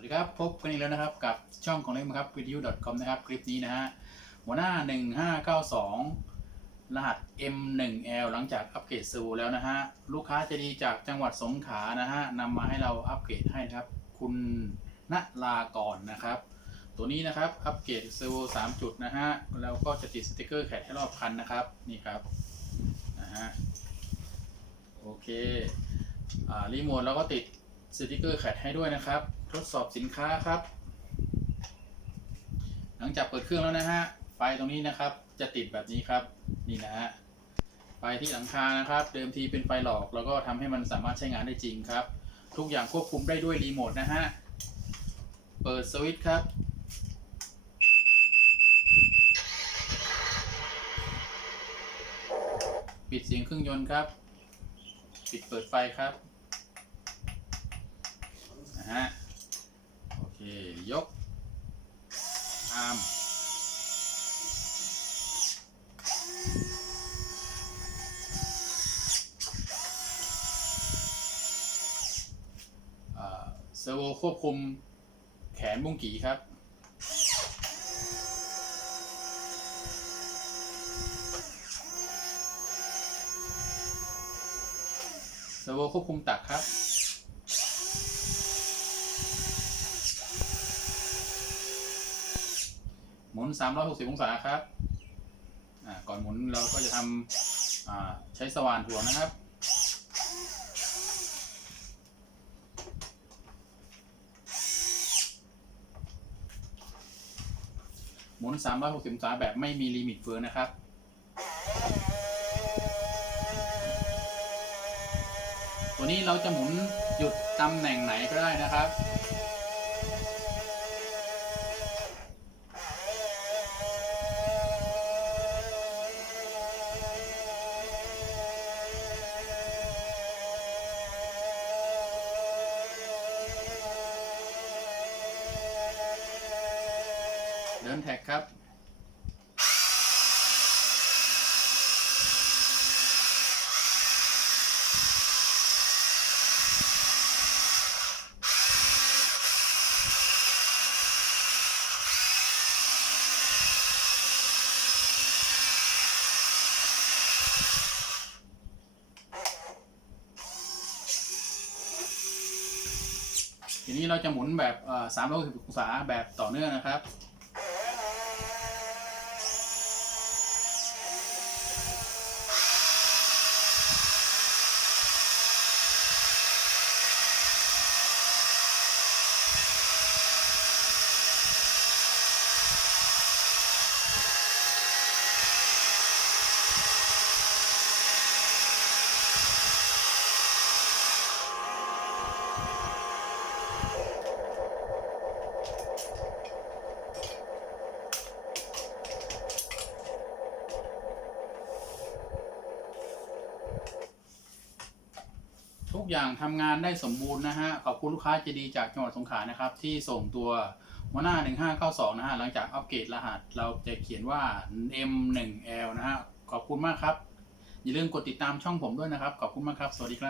วัสดีครับ พบกันอีกแล้วนะครับกับช่องของเล่นครับ video com นะครับ คลิปนี้นะฮะหัวหน้า 1592 รหัส M1L หลังจากอัปเกรดเซอร์โวแล้วนะฮะ ลูกค้าจะดีจากจังหวัดสงขลานะฮะนำมาให้เราอัปเกรดให้นะครับ คุณณลากรนะครับ ตัวนี้นะครับอัปเกรดเซอร์โว3จุดนะฮะแล้วก็จะติดสติกเกอร์แคทให้รอบคันนะครับนี่ครับนะฮะโอเคอ่ารีโมทเราก็ติดสติกเกอร์แคดให้ด้วยนะครับ ทดสอบสินค้าครับ หลังจากเปิดเครื่องแล้วนะฮะไฟตรงนี้นะครับ จะติดแบบนี้ครับนี่นะฮะไฟที่หลังคานะครับ เดิมทีเป็นไฟหลอก แล้วก็ทำให้มันสามารถใช้งานได้จริงครับ ทุกอย่างควบคุมได้ด้วยรีโมทนะฮะเปิดสวิตช์ครับปิดเสียงเครื่องยนต์ครับ ปิดเปิดไฟครับนะฮะ เคยกอาร์มเซอร์โวควบคุมแขนบุ้งกีครับเซอร์โวควบคุมตักครับ มุน 360 องศาครับก่อนหมุนเราก็จะทำใช้สว่านถ่วงนะครับ หมุน 360 องศาแบบไม่มีลิมิตเฟืองนะครับตัวนี้เราจะหมุนหยุดตำแหน่งไหนก็ได้นะครับ เดินแท็กครับทีนี้เราจะหมุนแบบเอ่อ360องศาแบบต่อเนื่องนะครับ ทุกอย่างทำงานได้สมบูรณ์นะฮะขอบคุณลูกค้าเจดีจากจังหวัดสงขลานะครับที่ส่งตัวหัวหน้า 1592 นะฮะหลังจากอัปเกรดรหัสเราจะเขียนว่า M1L นะฮะขอบคุณมากครับ อย่าลืมกดติดตามช่องผมด้วยนะครับ ขอบคุณมากครับ สวัสดีครับ